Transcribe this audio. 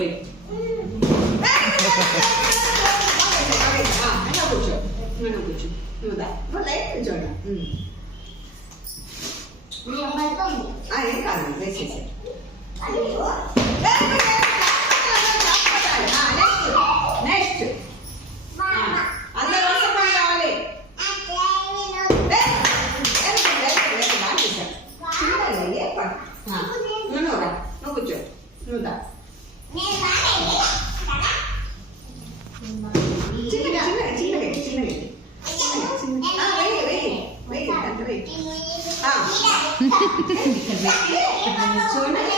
వెయ్యి. అలా కూర్చో, నువ్వు కూర్చో, నువ్వు దా, నువ్వు లైట్ కూర్చోండి. ఏం కాదు, వేసేసి నెక్స్ట్ అందరూ వరుసగా కావాలి. నువ్వు రా, నువ్వు కూర్చో, నువ్వు దా. చిన్నగా చిన్నగా చిన్నగా చిన్నగా వెయ్యి వెయ్యి వెయ్యి అంత వెయ్యి. చూడండి